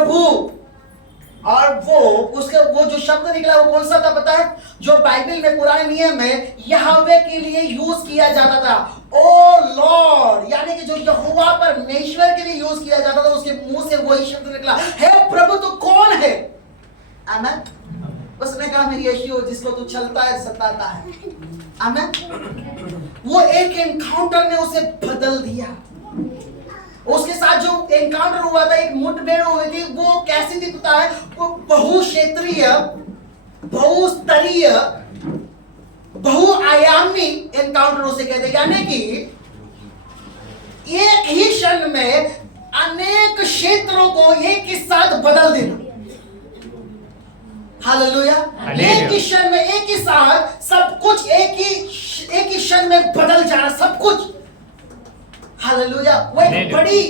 प्रभु। और वो जो शब्द निकला वो कौन सा था पता है? जो बाइबल में पुराने नियम में यहोवा के लिए यूज किया जाता था, ओ लॉर्ड, यानी कि जो यहोवा परमेश्वर के लिए यूज किया जाता था, उसके मुंह से वही शब्द निकला, हे प्रभु तू कौन है? आमेन। उसने कहा मेरी यीशु जिसको तू चलता है सताता है। आमेन। वो एक एनकाउंटर ने उसे बदल दिया। उसके साथ जो एनकाउंटर हुआ था, एक मुठभेड़ हुई थी, वो कैसी थी पता है? वो बहुक्षेत्रीय, बहुस्तरीय, बहुआयामी एनकाउंटर उसे कहते हैं। यानी कि एक ही क्षण में अनेक क्षेत्रों को एक ही साथ बदल देना। हालेलुया। एक ही क्षण में, एक ही साथ सब कुछ एक ही क्षण में बदल जाना, सब कुछ। हालेलुया। वो एक बड़ी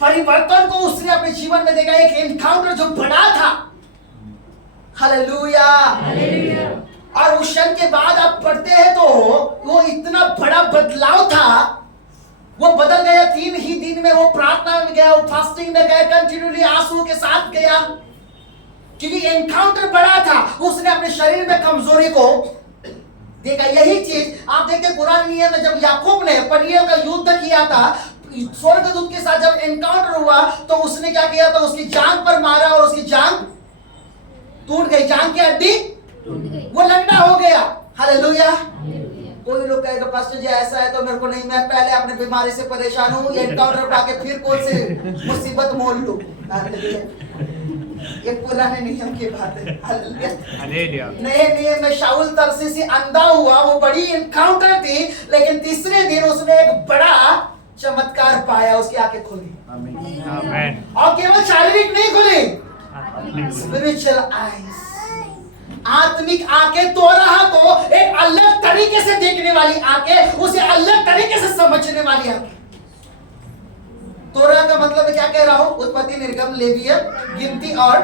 परिवर्तन को उसने अपने जीवन में देखा, एक एनकाउंटर जो बड़ा था। हालेलुया। और उस क्षण के बाद आप पढ़ते हैं तो वो इतना बड़ा बदलाव था, वो बदल गया। 3 ही दिन में वो प्रार्थना में गया, वो फास्टिंग में गया, कंटिन्यूली आंसू के साथ गया, क्योंकि एनकाउंटर बड़ा था। उसने अपने शरीर में कमजोरी को देखा। यही चीज आप देखते पुराने नियम में जब याकूब ने पनियल का युद्ध किया था, स्वर्गदूत के साथ जब एनकाउंटर हुआ तो उसने क्या किया था? उसकी जांघ पर मारा और उसकी जांघ टूट गई, जांघ की हड्डी वो लंगड़ा हो गया। हालेलुया। कोई लोग कहेगा पास्टर जी ऐसा है तो मेरे को नहीं, मैं पहले अपने बीमारी से परेशान हूँ, एनकाउंटर पाके फिर कौन से मुसीबत मोल लूं। ये पुराने नियम की बात है। हालेलुया। नए नियम में शाऊल तरसीसी अंधा हुआ, वो बड़ी एनकाउंटर थी, लेकिन तीसरे दिन उसने एक बड़ा चमत्कार पाया, उसकी आंखें खुली। आमीन। और केवल शारीरिक नहीं खुली, स्पिरिचुअल आईज, आत्मिक आंखें। तोराह को एक अलग तरीके से देखने वाली आंखें, उसे अलग तरीके से समझने वाली आंखें। तोरा का मतलब क्या कह रहा हूं? उत्पत्ति, निर्गम, लेविय, गिनती और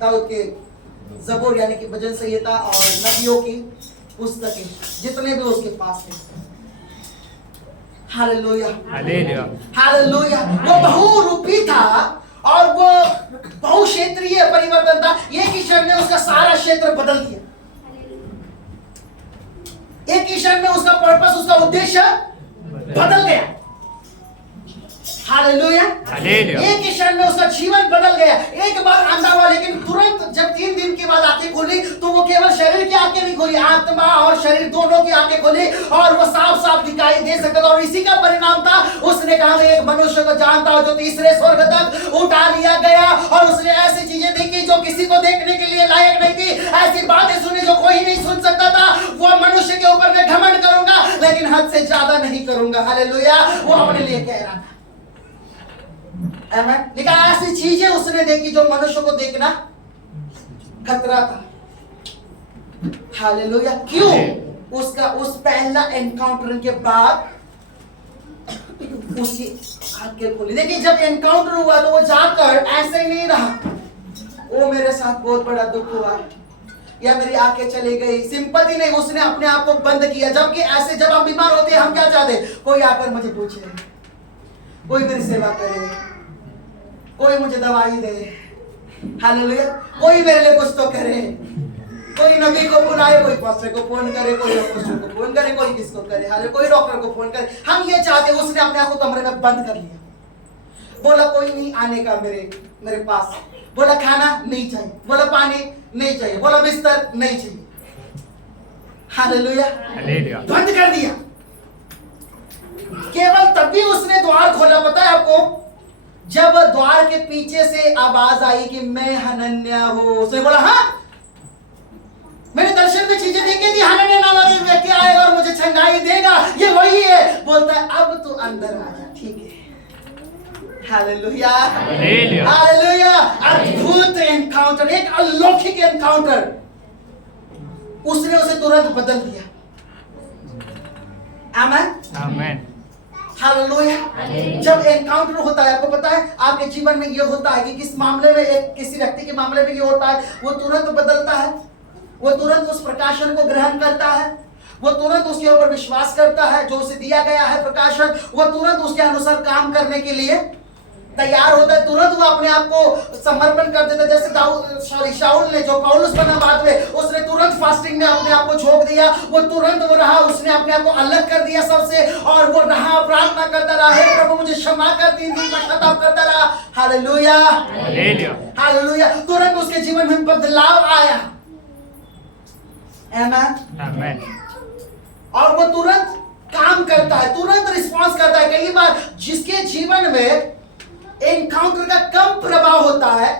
दाऊद के जबूर यानी कि भजन संहिता और नबियों की पुस्तकें, जितने भी उसके पास थे। हालेलुया। हालेलुया। हालेलुया। वो बहुरूपी था और वो बहुक्षेत्रीय परिवर्तन था। एक ही क्षण में उसका सारा क्षेत्र बदल दिया। एक ही क्षण में उसका पर्पस, उसका उद्देश्य बदल गया। हालेलुया। एक ही क्षण में उसका जीवन बदल गया। एक बार अंधा हुआ, लेकिन तुरंत जब 3 दिन के बाद आंखें खुली तो वो केवल शरीर की आंखें नहीं खुली, आत्मा और शरीर दोनों की आंखें खुली और वो साफ साफ दिखाई दे सकता था। और इसी का परिणाम था, उसने कहा मैं एक मनुष्य को जानता हूं जो तीसरे स्वर्ग तक उठा लिया गया। और उसने ऐसी चीजें देखी जो किसी को देखने के लिए लायक नहीं थी, ऐसी बातें सुनी जो कोई नहीं सुन सकता था। वो मनुष्य के ऊपर मैं घमंड करूंगा लेकिन हद से ज्यादा नहीं करूंगा। हालेलुया। वो अपने लिए कह रहा था। लेकिन ऐसी चीजें उसने देखी जो मनुष्य को देखना खतरा था। हालेलुया। क्यों? उसका उस पहला एनकाउंटर के बाद उसकी आंखें खुली। देखिए जब एनकाउंटर हुआ तो वो जाकर ऐसे ही नहीं रहा, वो मेरे साथ बहुत बड़ा दुख हुआ या मेरी आंखें चली गई, सिंपैथी नहीं, उसने अपने आप को बंद किया। जबकि ऐसे जब हम बीमार होते हैं हम क्या चाहते? कोई आकर मुझे पूछे, कोई मेरी सेवा करे, कोई मुझे दवाई दे। हालेलुया। कोई मेरे लिए कुछ तो करे, कोई नबी को बुलाए, कोई पास्टर को फोन करे, कोई अपोस्टल को फोन करे, कोई किसको करे, हाले कोई डॉक्टर को फोन करे। हम ये चाहते, उसने अपने आप को कमरे में बंद कर लिया। बोला कोई नहीं आने का मेरे पास। बोला खाना नहीं चाहिए, बोला पानी नहीं चाहिए, बोला बिस्तर नहीं चाहिए। हालेलुया। बंद कर दिया। केवल तभी उसने द्वार खोला, पता है आपको? जब द्वार के पीछे से आवाज आई कि मैं हनन्या हूं। उसने बोला हाँ, मैंने दर्शन में चीजें देखी थी, हनन्या नामक एक व्यक्ति आएगा और मुझे छंगाई देगा, ये वही है। बोलता है अब तू अंदर आ जा, ठीक है। हालेलुया। हालेलुया। अद्भुत एनकाउंटर, एक अलौकिक एनकाउंटर, उसने उसे तुरंत बदल दिया। आमीन। आमीन। हालेलुया। जब एनकाउंटर होता है, आपको पता है आपके जीवन में ये होता है कि किस मामले में, किसी व्यक्ति के मामले में ये होता है, वो तुरंत बदलता है, वो तुरंत उस प्रकाशन को ग्रहण करता है, वो तुरंत उसके ऊपर विश्वास करता है जो उसे दिया गया है प्रकाशन, वो तुरंत उसके अनुसार काम करने के लिए तैयार होता है तुरंत वो अपने आप को समर्पण कर देता है। जैसे शाऊल ने, जो पौलुस बना बाद में, उसने तुरंत फास्टिंग में अपने आप को झोंक दिया। वो तुरंत वो रहा, उसने अपने आप को अलग कर दिया सबसे, और वो रहा, प्रार्थना करता रहा, हे प्रभु मुझे क्षमा कर, 3 दिन पश्चाताप करता रहा। Hallelujah, hallelujah. तुरंत उसके जीवन में बदलाव आया। आमेन। और वो तुरंत काम करता है, तुरंत रिस्पॉन्स करता है। कई बार जिसके जीवन में एनकाउंटर का कम प्रभाव होता है,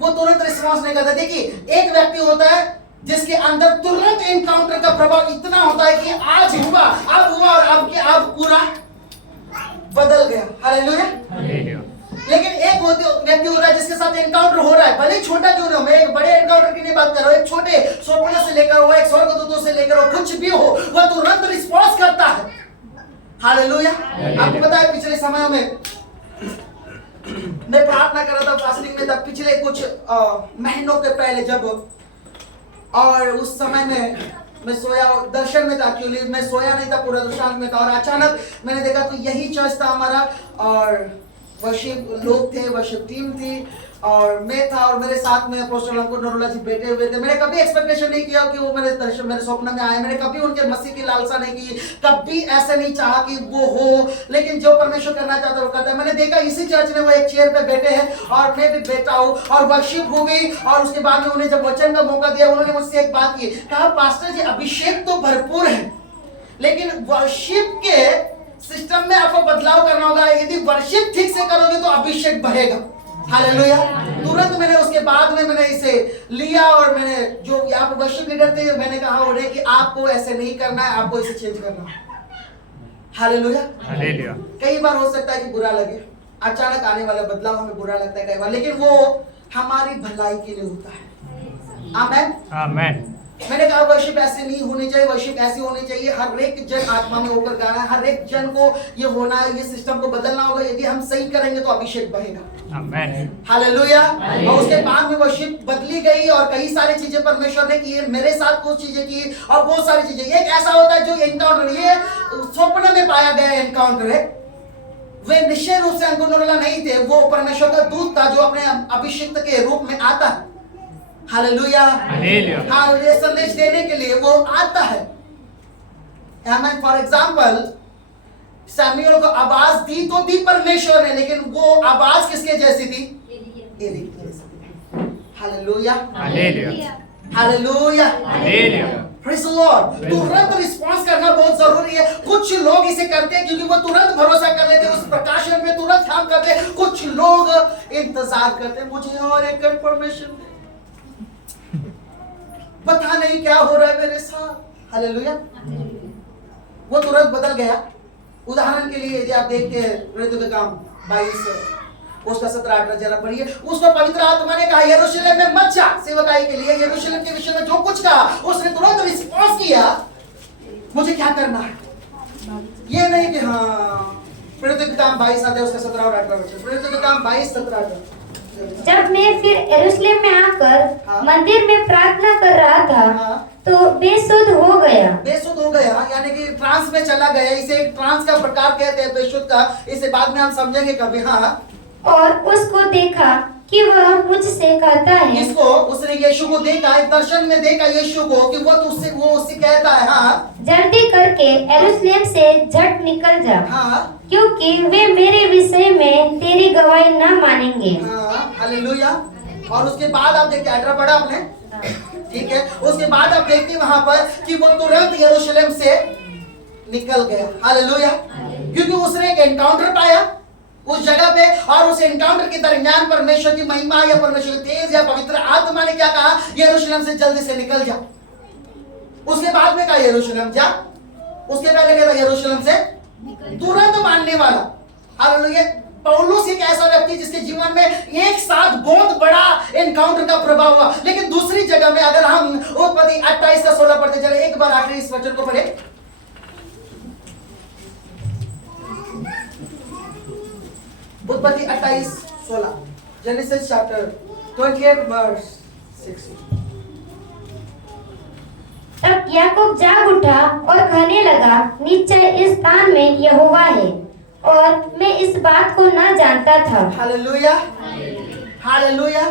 वो तुरंत रिस्पॉन्स नहीं करता। देखिए, एक व्यक्ति होता है जिसके अंदर तुरंत एनकाउंटर का प्रभाव इतना होता है कि आज हुआ, अब हुआ, और अब पूरा बदल गया। हालेलुया। लेकिन एक व्यक्ति होता है जिसके साथ एनकाउंटर हो रहा है, भले छोटा क्यों ना हो। मैं एक बड़े एनकाउंटर की नहीं बात कर रहा हूं, एक छोटे स्वप्नों से लेकर हो, एक स्वर्गदूतों से लेकर हो, कुछ भी हो, वह तुरंत रिस्पॉन्स करता है। हालेलुया। आपको पता है पिछले समय में मैं प्रार्थना कर रहा था फास्टिंग में, तब पिछले कुछ महीनों के पहले जब, और उस समय में मैं सोया, दर्शन में था। एक्चुअली मैं सोया नहीं था, पूरा दृष्टांत में था, और अचानक मैंने देखा तो यही चर्च था हमारा, और वर्शिप लोग थे, वर्शिप टीम थी, और मैं था, और मेरे साथ में अपोस्टल अंकुर नरोला जी बैठे हुए थे। मैंने कभी एक्सपेक्टेशन नहीं किया कि वो मेरे दर्शन, मेरे स्वप्न में आए। मैंने कभी उनके मसीह की लालसा नहीं की, कभी ऐसे नहीं चाहा कि वो हो, लेकिन जो परमेश्वर करना चाहता है वो करता है। मैंने देखा इसी चर्च में वो एक चेयर पे बैठे हैं, और मैं भी बैठा हूँ, और वर्शिप हुई, और उसके बाद में उन्हें जब वचन का मौका दिया, उन्होंने मुझसे एक बात की, कहा पास्टर जी अभिषेक तो भरपूर है, लेकिन वर्शिप के सिस्टम में आपको बदलाव करना होगा। यदि वर्शिप ठीक से करोगे तो अभिषेक बढ़ेगा। हालेलुया। तुरंत मैंने उसके बाद में मैंने इसे लिया, और मैंने जो यहाँ पे वर्शिप लीडर थे, मैंने कहा उन्हें कि आपको ऐसे नहीं करना है, आपको इसे चेंज करना है। हालेलुया। कई बार हो सकता है कि बुरा लगे, अचानक आने वाला बदलाव हमें बुरा लगता है कई बार, लेकिन वो हमारी भलाई के लिए होता है। आमेन, आमेन। मैंने कहा वर्शिप ऐसे नहीं होनी चाहिए, वर्शिप ऐसी होनी चाहिए, हर एक जन आत्मा में होकर गाना है, हर एक जन को ये होना है, ये सिस्टम को बदलना होगा। यदि हम सही करेंगे तो अभिषेक बढ़ेगा। आमेन, हालेलुया। और उसके बाद में वर्शिप बदली गई, और कई सारी चीजें परमेश्वर ने की, मेरे साथ कुछ चीजें की, और बहुत सारी चीजें। एक ऐसा होता है जो एनकाउंटर, ये स्वप्न में पाया गया एनकाउंटर है। वे निश्चय रूप से अंकुर नरोला नहीं थे, वो परमेश्वर का दूत था जो अपने अभिषिक्त के रूप में आता है। Hallelujah, hallelujah. संदेश देने के लिए वो आता है। आमेन। फॉर एग्जांपल, सैमुएल को आवाज दी तो दी परमेश्वर ने, लेकिन वो आवाज किसके जैसी थी? एली की जैसी थी। Hallelujah, hallelujah, hallelujah, hallelujah. Praise the Lord. तुरंत रिस्पॉन्स करना बहुत जरूरी है। कुछ लोग इसे करते हैं क्योंकि वो तुरंत भरोसा कर लेते हैं, उस प्रकाशन पे तुरंत काम करते हैं। कुछ लोग इंतजार करते हैं, मुझे और एक कंफर्मेशन दे, पता नहीं क्या हो रहा है मेरे साथ। हालेलुया। वो तुरंत बदल गया। उदाहरण के लिए यदि आप देखते हैं प्रेरितों के काम 22 उसका 17-18 जरा पढ़िए। उसको पवित्र आत्मा ने कहा यरूशलेम में मत जा सेवकाई के लिए। यरूशलेम के विषय में जो कुछ कहा उसने तुरंत रिस्पॉन्स किया, मुझे क्या करना है। ये नहीं कि हाँ, प्रेरितों के काम 22 आते उसका 17 और 18 वचन। प्रेरितों के काम 22, 17, 18। जब मैं फिर यरूशलेम में आकर मंदिर में प्रार्थना कर रहा था तो बेसुध हो गया। बेसुध हो गया यानी कि ट्रांस में चला गया। इसे एक ट्रांस का प्रकार कहते हैं, बेसुध का। इसे बाद में हम समझेंगे कभी। हाँ। और उसको देखा कि वह मुझसे कहता है। इसको, उसने यीशु को देखा, एक दर्शन में देखा यीशु को कि वो उससे कहता है, हाँ, जल्दी करके यरूशलेम से झट निकल जा। हाँ, क्योंकि वे मेरे विषय में तेरी गवाही न मानेंगे। हाँ, हालेलुया। और उसके बाद आप देखते, 18 पढ़ा आपने, ठीक है। उसके बाद आप देखते वहां पर कि वो तुरंत यरूशलेम से निकल गया। हालेलुया। क्योंकि उसने एक एनकाउंटर पाया उस जगह पे, और उस एनकाउंटर के दरमियान परमेश्वर की महिमा या परमेश्वर की तेज या पवित्र आत्मा ने क्या कहा, यरूशलेम से जल्दी से निकल जा। उसके बाद में कहा यरूशलेम जा, उसके पहले कहा यरूशलेम से तुरंत मानने वाला। हालेलुया। पौलुस एक ऐसा व्यक्ति जिसके जीवन में एक साथ बहुत बड़ा एनकाउंटर का प्रभाव हुआ। लेकिन दूसरी जगह में अगर हम उत्पत्ति 28 का 16 पढ़ते चले, एक बार आखिरी इस वचन को पढ़े। उत्पत्ति 28:16, जेनेसिस चैप्टर 28 वर्स 6। तब याकूब जाग उठा और कहने लगा, निश्चय इस स्थान में यहोवा है और मैं इस बात को ना जानता था। Hallelujah, hallelujah.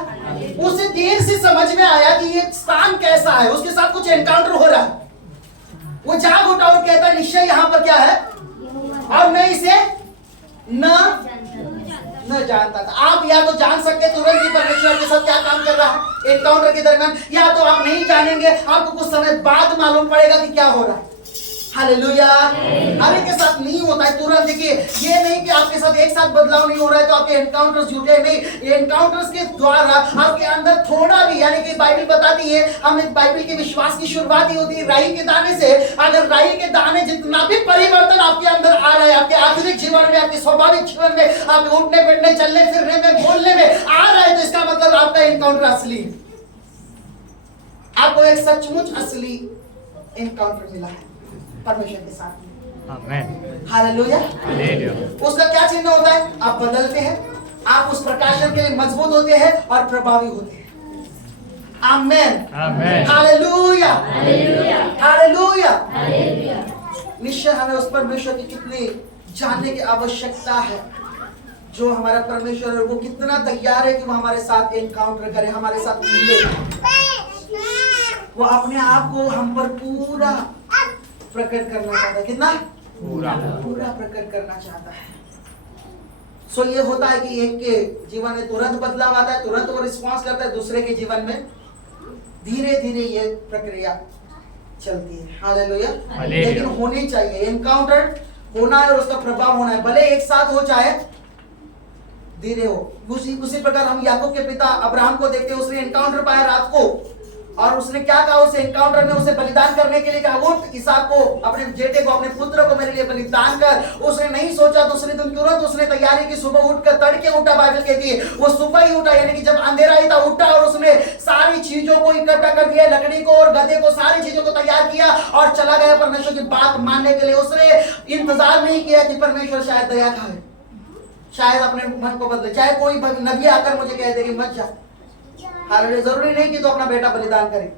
उसे देर से समझ में आया कि ये स्थान कैसा है, उसके साथ कुछ एनकाउंटर हो रहा है। वो जाग उठा और कहता निश्चय यहाँ पर क्या है, और मैं इसे न जानता था। आप या तो जान सकते तुरंत ही परमेश्वर आपके साथ क्या काम कर रहा है एनकाउंटर के दरमियान, या तो आप नहीं जानेंगे, आपको कुछ समय बाद मालूम पड़ेगा कि क्या हो रहा है। हालेलुया। हर एक के साथ नहीं होता है तुरंत। देखिए, ये नहीं कि आपके साथ एक साथ बदलाव नहीं हो रहा है तो आपके एनकाउंटर्स झूठे नहीं। एनकाउंटर्स के द्वारा आपके अंदर थोड़ा भी, यानी कि बाइबल बताती है, हम एक बाइबल के विश्वास की शुरुआत ही होती है राई के दाने से। अगर राई के दाने जितना भी परिवर्तन आपके अंदर आ रहा है, आपके आधुनिक जीवन में, आपके स्वाभाविक जीवन में, आपके उठने बैठने, चलने फिरने में, बोलने में आ रहा है, तो इसका मतलब आपका एनकाउंटर असली है। आपको एक सचमुच असली एनकाउंटर मिला है परमेश्वर के साथ। आमेन। हालेलुया। हालेलुया। उसका क्या चिन्ह होता है? आप बदलते हैं, आप उस प्रकाशन के लिए मजबूत होते हैं और प्रभावी होते हैं। Amen. Amen. Hallelujah, hallelujah, hallelujah. Hallelujah. निश्चय हमें उस परमेश्वर की कितनी जानने की आवश्यकता है, जो हमारा परमेश्वर है वो कितना तैयार है कि वो हमारे साथ एनकाउंटर करे, हमारे साथ मिले। वो अपने आप को हम पर पूरा प्रकट करना चाहता है। कितना? पूरा प्रकट करना चाहता है। सो ये होता है कि एक के जीवन में तुरंत बदलाव आता है, तुरंत वो रिस्पॉन्स करता है, दूसरे के जीवन में धीरे धीरे ये प्रक्रिया चलती है। हालेलुया। लेकिन होनी चाहिए, एनकाउंटर होना है और उसका प्रभाव होना है, भले एक साथ हो चाहे धीरे हो। उसी प्रकार हम याकूब के पिता अब्राहम को देखते हैं, उसने एनकाउंटर पाया रात को, और उसने क्या कहा, उस एनकाउंटर में उसे बलिदान करने के लिए कहा, उठ इसहाक को, अपने बेटे को, अपने पुत्र को मेरे लिए बलिदान कर। उसने नहीं सोचा, दूसरे दिन तुरंत उसने तैयारी की, सुबह उठकर तड़के उठा। बाइबल कहती है वो सुबह ही उठा, यानी कि जब अंधेरा ही था उठा, और उसने सारी चीजों को इकट्ठा कर दिया, लकड़ी को और गधे को, सारी चीजों को तैयार किया और चला गया परमेश्वर की बात मानने के लिए। उसने इंतजार नहीं किया कि परमेश्वर शायद दया खाए, शायद अपने मन को बदले, चाहे कोई नबी आकर मुझे कह दे कि मत जा। हालेलुया। जरूरी नहीं कि तो अपना बेटा बलिदान करे।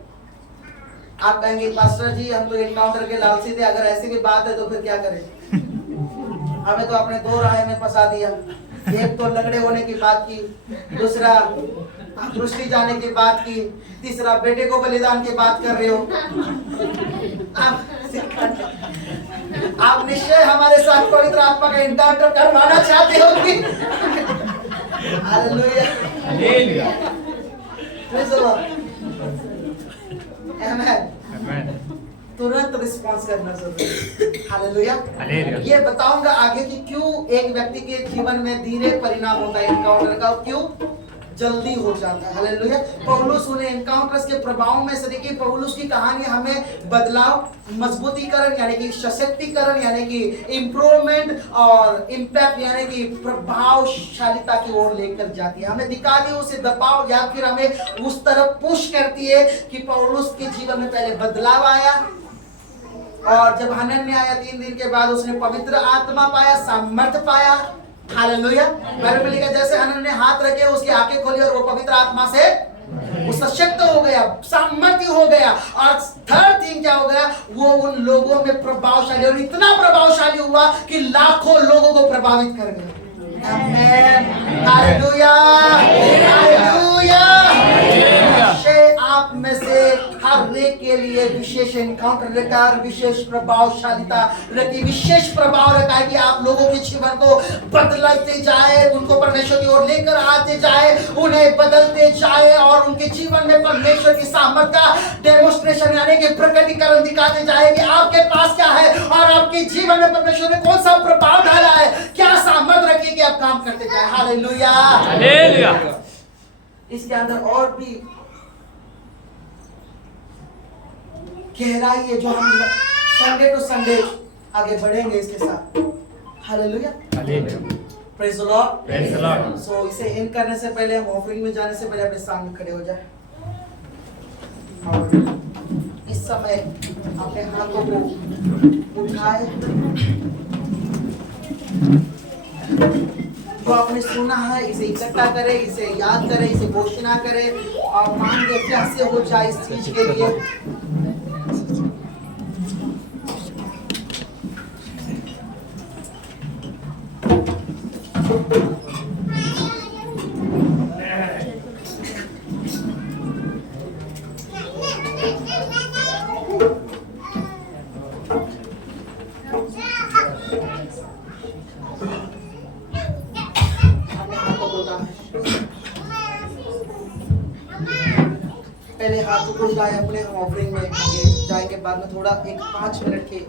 आप कहेंगे पास्टर जी हम तो एनकाउंटर के लालची थे, अगर ऐसी भी बात है तो फिर क्या करें? हमें तो अपने दो राह में फंसा दिया। एक तो लंगड़े होने की बात की, दूसरा दृष्टि जाने की बात की, तीसरा बेटे को बलिदान की बात कर रहे हो। आप निश्चय हमारे साथ पवित्र आत्मा का एनकाउंटर करवाना चाहते हो कि? Hallelujah, hallelujah. Praise the lord, amen. Amen. तुरंत रिस्पॉन्स करना जरूरी है। हालेलुया। हालेलुया। ये बताऊंगा आगे कि क्यों एक व्यक्ति के जीवन में धीरे परिणाम होता है एनकाउंटर का, क्यों जल्दी हो जाता है। हालेलुया। पौलुस उन्हें एनकाउंटर्स के प्रभाव में से, देखिए पौलुस की कहानी हमें बदलाव, मजबूतीकरण यानी कि सशक्तिकरण यानी कि इंप्रूवमेंट, और इम्पैक्ट यानी कि प्रभावशालिता की ओर लेकर जाती है। हमें दिखाती है उसे दबाव, या फिर हमें उस तरफ पुश करती है कि पौलुस के जीवन में पहले बदलाव आया, और जब हनन्याह आया 3 दिन के बाद उसने पवित्र आत्मा पाया, सामर्थ्य पाया। हालेलुया। बाइबल लिखा जैसे हनन्याह ने हाथ रखे उसकी आंखें खोली और वो पवित्र आत्मा से वो सशक्त हो गया, सामर्थ्य हो गया। और थर्ड थिंग क्या हो गया, वो उन लोगों में प्रभावशाली, और इतना प्रभावशाली हुआ कि लाखों लोगों को प्रभावित कर गया। आमेन। Hallelujah, hallelujah. आप में से हर एक के लिए विशेष एनकाउंटर रखा, विशेष प्रभावशालिता रखी, विशेष प्रभाव रखा है कि आप लोगों के जीवन को बदलते जाए, उनको परमेश्वर की ओर लेकर आते जाए, उन्हें बदलते जाए, और उनके जीवन में परमेश्वर की सामर्थ्य का डेमोन्स्ट्रेशन यानी कि प्रकटीकरण दिखाते जाए कि आपके पास क्या है और आपके जीवन में परमेश्वर ने कौन सा प्रभाव डाला है, क्या सामर्थ्य रखी कि आप काम करते जाए। Hallelujah, hallelujah. इसके अंदर और भी गहराई है जो हम संडे टू संडे आगे बढ़ेंगे इसके साथ। Hallelujah, hallelujah. Praise the lord, praise the lord. So इसे एंड करने से पहले, हम ऑफरिंग में जाने से पहले अपने सामने खड़े हो जाए, और इस समय अपने हाथों को उठाए, जो आपने सुना है इसे इकट्ठा करें, इसे याद करें, इसे घोषणा करें, और मांगे कैसे हो जाए इस चीज के लिए। हाथों को उठाए अपने हम ऑफरिंग में आगे जाएंगे। बाद में थोड़ा एक 5 मिनट के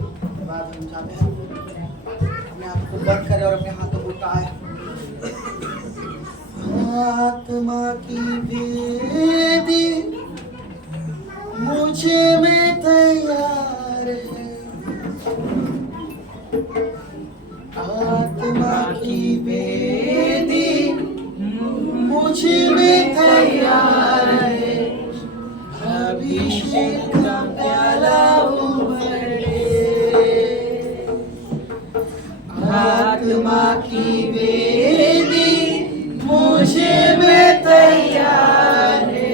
बाद हम जाते हैं। अपने आप को बंद करें और अपने हाथों को उठाए। आत्मा की वेदी मुझे में तैयार है। आत्मा की वेदी मुझे में तैयार है। अभिषेक का प्याला उमड़े। आत्मा की वेदी मुझे में तैयार है।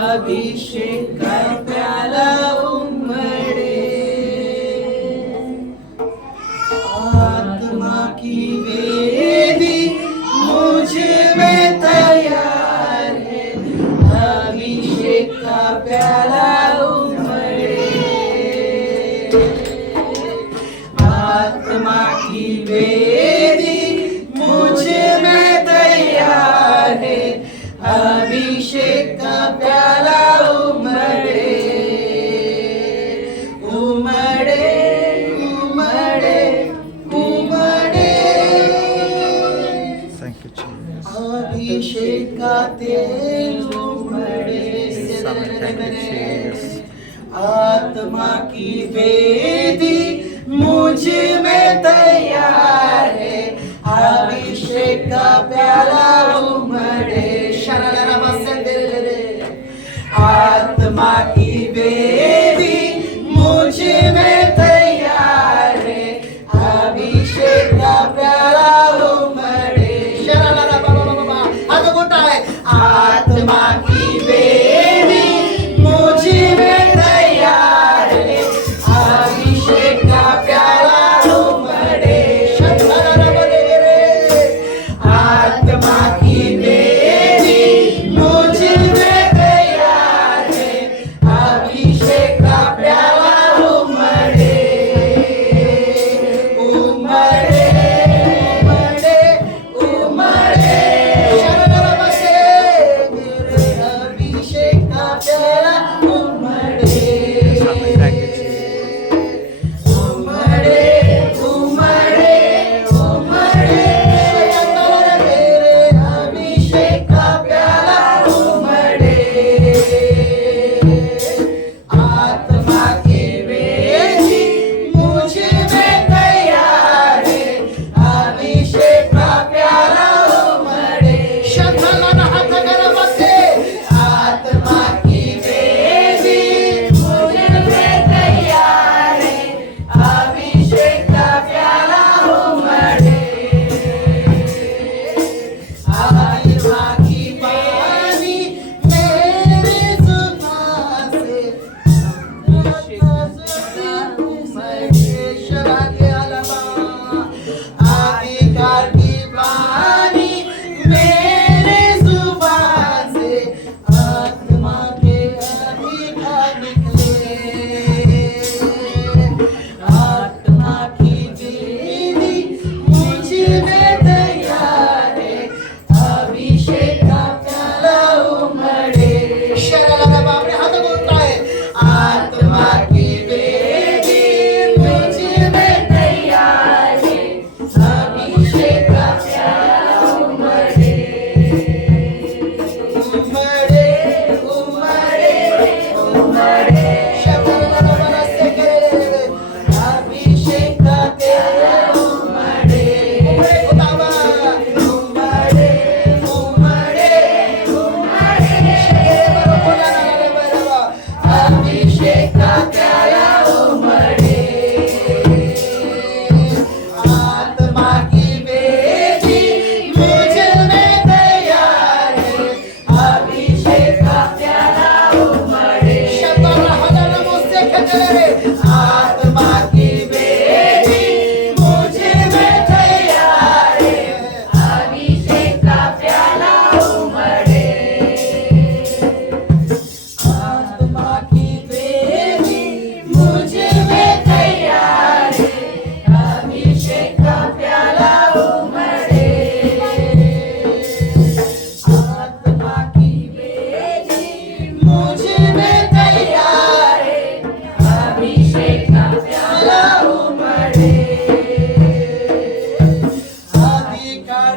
अभिषेक का प्याला उमड़े। आत्मा की वेदी मुझे में तैयार है। अभिषेक का प्याला उमड़े। आत्मा की वेदी मुझे में तैयार है। अभिषेक का प्याला उमड़े। उमड़े उमड़े उमड़े। अभिषेक का तेल उमड़े। आत्मा की वेदी मुझे में तैयार है। अभिषेक का प्याला उमड़े। आत्मा की वेदी मुझे में तैयार है। अभिषेक का प्याला उमड़े। आत्मा की वेदी मुझे में तैयार है। अभिषेक का प्याला उमड़े। आत्मा की वेदी मुझे में तैयार है। अभिषेक का प्याला उमड़े। उमड़े उमड़े उमड़े। अभिषेक का प्याला उमड़े। उमड़े उमड़े उमड़े।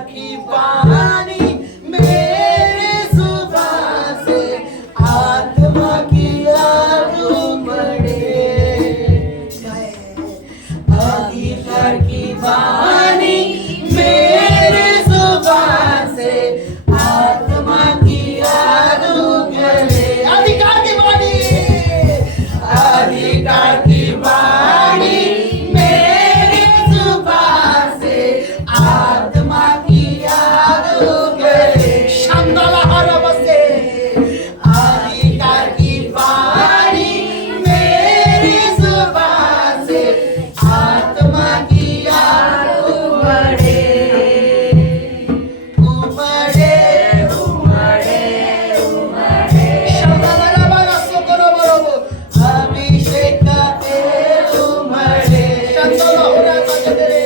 की वाणी मेरे जुबान से आत्मा की आग उमड़े। अधिकार की वाणी मेरे जुबान से आत्मा की आग उगले। अधिकार की वाणी, अधिकार की वाणी मेरे जुबान से आत्मा की आग उगले। शांताला हरब से अधिकार की वाणी मेरी जुबान से आत्मा की आग उमड़े। उमड़े उमड़े उमड़े। शांताला रबाला सोकरो बरोबो अभिषेक का तेल उमड़े। शांताला होरा सजदरे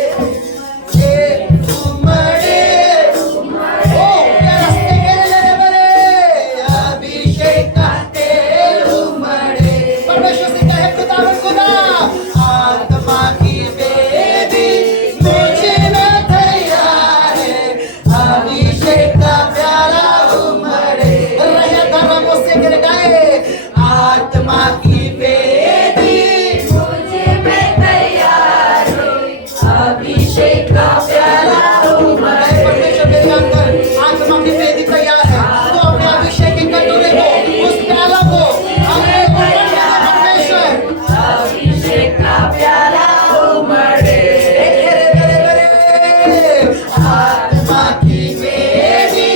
उमड़े उमड़े। ओ क्या रास्ते के बरे अभिषेक का तेल उमड़े। परमेश्वर से कहे खुदावन खुदा आत्मा की बेदी मुझे में तैयार है। अभिषेक का प्याला उमड़े। रहे धर्म से गिर गए आत्मा की बेदी मुझे में तैयार है। अभिषेक का प्याला उमड़े। परमेश्वर मेरे अंदर आत्मा की बेदी तैयार है। तो अपने अभिषेक के कटोरे को उस प्याला को हमने परमेश्वर अभिषेक का प्याला उमड़े। आत्मा की बेदी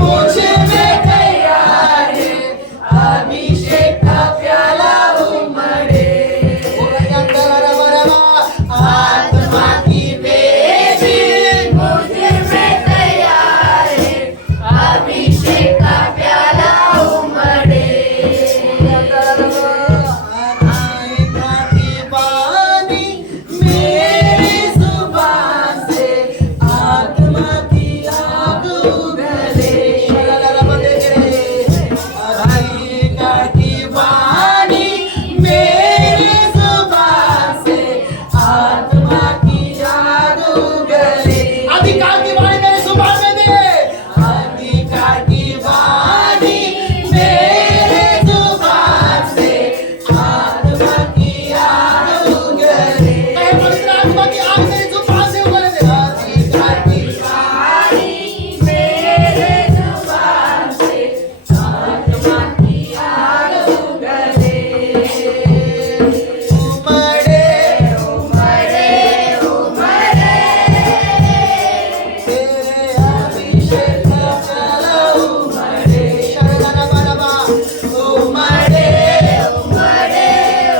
मुझे में तैयार है। अभिषेक का प्याला उमड़े। आत्मा की बेदी मुझे में तैयार है। अभिषेक का प्याला उमड़े। आत्मा की वाणी मेरी जुबान से आत्मा की आग उगले। अधिकार की वाणी मेरी जुबान से आत्मा की आग उगले। अधिकार की वाणी मेरी जुबान में दे। अधिकार की वाणी मेरे जुबान से आत्मा की आग उगले। कहे पवित्र आत्मा की आग मेरी जुबान से उगले दे। अधिकार की वाणी मेरे जुबान से आत्मा की आग उगले। उमड़े उमड़े उमड़े। तेरे अभिषेक का प्याला उमड़े। शरणा बरबा उमड़े उमड़े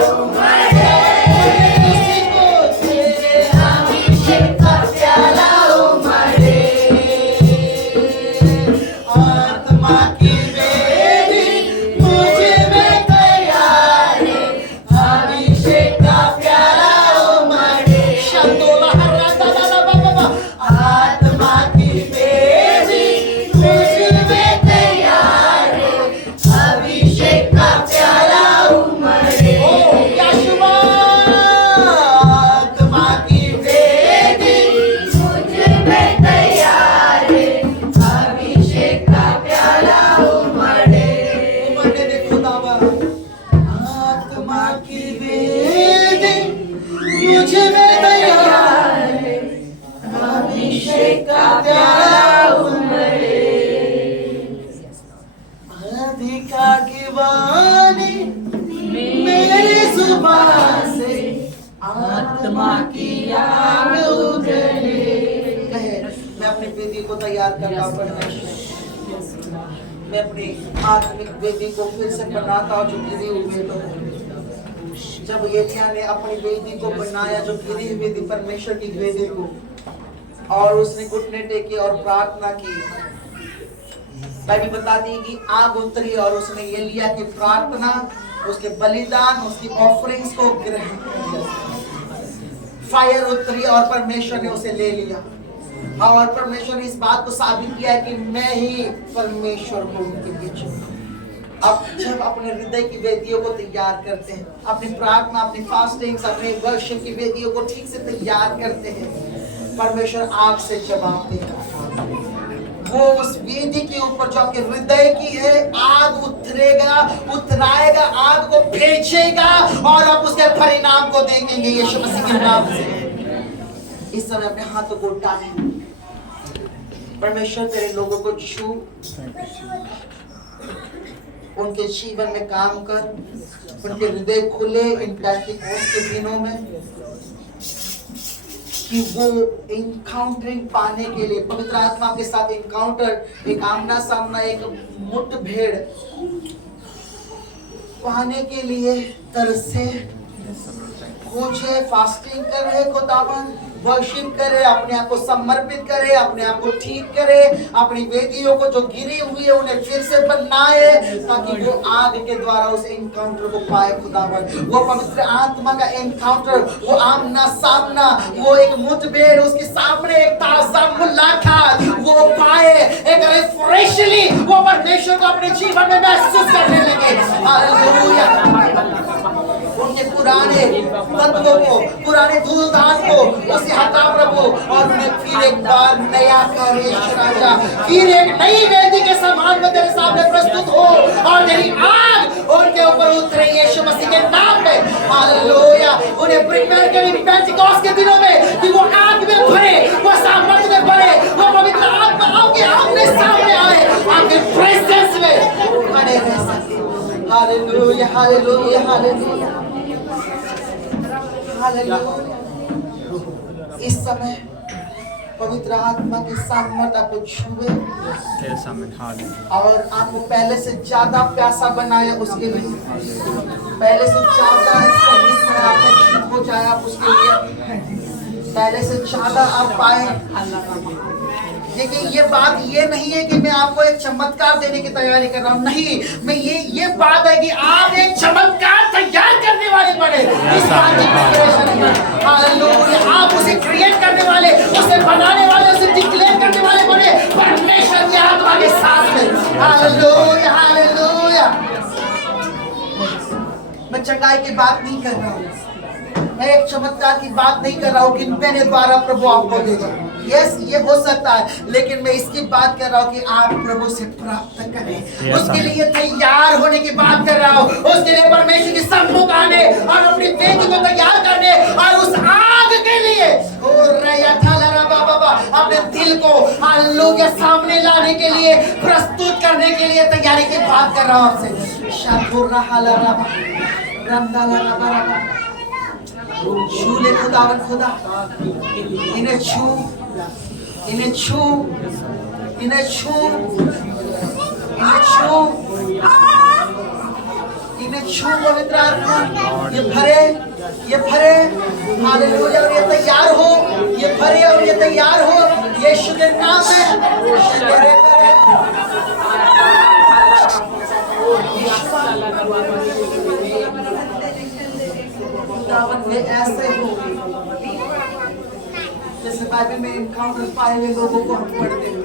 उमड़े। उसी को तेरे अभिषेक का प्याला उमड़े। आत्मा की बेदी मुझे में तैयार है। अभिषेक का प्याला उमड़े। शंतोला हर्राता दादा बाबा। आत्मा की बेदी मुझे में तैयार है। अभिषेक का प्याला उमड़े। ओ यशुआ आत्मा की बेदी मुझे में तैयार है। अभिषेक का प्याला उमड़े। उमड़े देखो दावा। आत्मा की बेदी मुझे में तैयार है। अभिषेक का प्याला उमड़े। अधिकार की वाणी मेरी जुबान से आत्मा की आग उगले। कहे मैं अपनी बेदी को तैयार करता हूं परमेश्वर। मैं अपनी आत्मिक वेदी को फिर से बनाता हूं जो गिरी हुई वेदी है। जब एलिया ने अपनी वेदी को बनाया जो गिरी हुई वेदी परमेश्वर की वेदी को, और उसने घुटने टेके और प्रार्थना की, बाइबल बताती है कि आग उतरी और उसने एलिया की प्रार्थना, उसके बलिदान, उसकी ऑफरिंग्स को ग्रहण किया। फायर उतरी और परमेश्वर ने उसे ले लिया। और परमेश्वर ने इस बात को साबित किया कि मैं ही परमेश्वर हूँ उनके बीच। अब जब अपने हृदय की वेदियों को तैयार करते हैं, अपनी प्रार्थना, अपनी फास्टिंग्स, अपने वर्शिप की वेदियों को ठीक से तैयार करते हैं, परमेश्वर आग से जवाब देगा। वो उस वेदी के ऊपर जो आपके हृदय की है आग उतरेगा, उतराएगा, आग को भेजेगा और आप उसके परिणाम को देखेंगे यीशु मसीह के नाम से। इस समय अपने हाथों को उठाएं। परमेश्वर तेरे लोगों को छू, उनके जीवन में काम कर, उनके हृदय खुले इन पेंटिकोस्त के दिनों में कि वो इनकाउंटरिंग पाने के लिए पवित्र आत्मा के साथ इनकाउंटर, एक आमना सामना, एक मुठभेड़ पाने के लिए तरसे, खोजे, फास्टिंग करे, खुदावन वर्शिप करे, अपने आप को समर्पित करे, अपने आप को ठीक करे, अपनी वेदियों को जो गिरी हुई है उन्हें फिर से बनाए, ताकि वो आग के द्वारा उस एनकाउंटर को पाए खुदावन। वो पवित्र आत्मा का एनकाउंटर, वो आमना सामना, वो एक मुठभेड़, उसके सामने एक ताजा मुलाकात वो पाए, एक रिफ्रेशली वो परमेश्वर को अपने जीवन में महसूस करने लगे। हालेलुया। उनके पुराने तत्वों को, पुराने धूलधान को उसे हटा प्रभु और उन्हें फिर एक बार नया कर यीशु राजा, फिर एक नई वेदी के समान में तेरे सामने प्रस्तुत हो और तेरी आग उनके ऊपर उतरे यीशु मसीह के नाम में। हालेलुया। उन्हें प्रिपेयर करें पेंटिकोस्त के दिनों में कि वो आग में भरे, वो सामर्थ्य में भरे, वो पवित्र आत्मा आपके आमने सामने आए, आपके प्रेजेंस में खड़े रह सके। Hallelujah, hallelujah, hallelujah, hallelujah. इस समय पवित्र आत्मा की सामर्थ आपको छुए तेरे सामने हालेलुया। और आपको पहले से ज्यादा प्यासा बनाया उसके लिए, पहले से ज्यादा आपने हो जाए आप उसके लिए, पहले से ज्यादा आप पाए। लेकिन ये बात ये नहीं है कि मैं आपको एक चमत्कार देने की तैयारी कर रहा हूँ, नहीं, मैं ये बात है कि आप एक चमत्कार तैयार करने वाले बने। इस बात की प्रिपरेशन है। हालेलुया। आप उसे क्रिएट करने वाले, उसे बनाने वाले, उसे डिक्लेयर करने वाले बने परमेश्वर की आत्मा के साथ में। Hallelujah, hallelujah. मैं चंगाई की बात नहीं कर रहा हूँ, मैं एक चमत्कार की बात नहीं कर रहा हूँ कि मेरे द्वारा प्रभु आपको देगा। यस, ये हो सकता है, लेकिन मैं इसकी बात कर रहा हूँ कि आप प्रभु से प्राप्त करें। उसके लिए तैयार होने की बात कर रहा हूँ, उसके लिए परमेश्वर के सम्मुख आने और अपनी बेटी को तैयार करने और उस आग के लिए अपने दिल को लोगों के सामने लाने के लिए, प्रस्तुत करने के लिए तैयारी की बात कर रहा हूँ आपसे। छू ले खुदावन, खुदा इन्हें छू, इन्हें छू, इन्हें छू, इन्हें छू, इन्हें छू पवित्र आत्मा। ये भरे, ये भरे। हालेलुया। और ये तैयार हो, ये भरे और ये तैयार हो यीशु के नाम में। खुदावन वे ऐसे हो जैसे बाइबल में इनकाउंटर पाए हुए लोगों को हम पढ़ते हैं,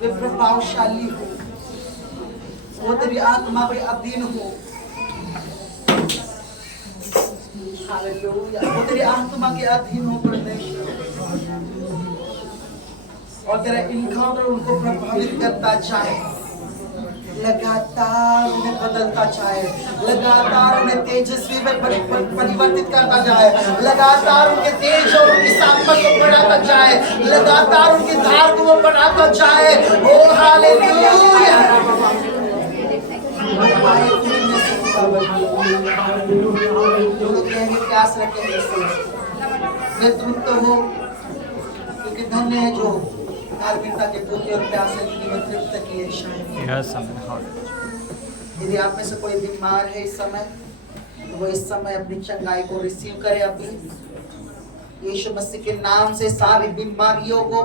वे प्रभावशाली हो, वो तेरी आत्मा के अधीन हो। हालेलुया। वो तेरी आत्मा के अधीन हो परमेश्वर, और तेरा इनकाउंटर उनको प्रभावित करता जाए, लगातार उन्हें बदलता जाए, लगातार उन्हें तेजस्वी में परिवर्तित करता जाए, लगातार उनके तेज और उनकी सामर्थ को बढ़ाता जाए, लगातार उनकी धार को वो बढ़ाता जाए। ओ हालेलुया। प्यास रखें वे तृप्त हो, क्योंकि धन्य है जो धार्मिकता के भूखे और प्यासे जीवन तृप्त किए शायद। यदि आप में से कोई बीमार है इस समय, तो वो इस समय अपनी चंगाई को रिसीव करे। अभी यीशु मसीह के नाम से सारी बीमारियों को,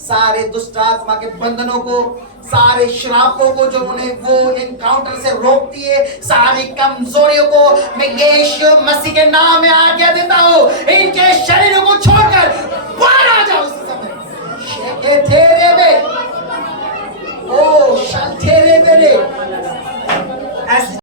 सारे दुष्ट आत्मा के बंधनों को, सारे श्रापों को जो उन्हें वो एनकाउंटर से रोकती है, सारी कमजोरियों को मैं यीशु मसीह के नाम में आज्ञा देता हूँ, इनके शरीरों को छोड़कर बाहर आ जाओ इस समय। तेरे में ओ शल तेरे मेरे ऐसी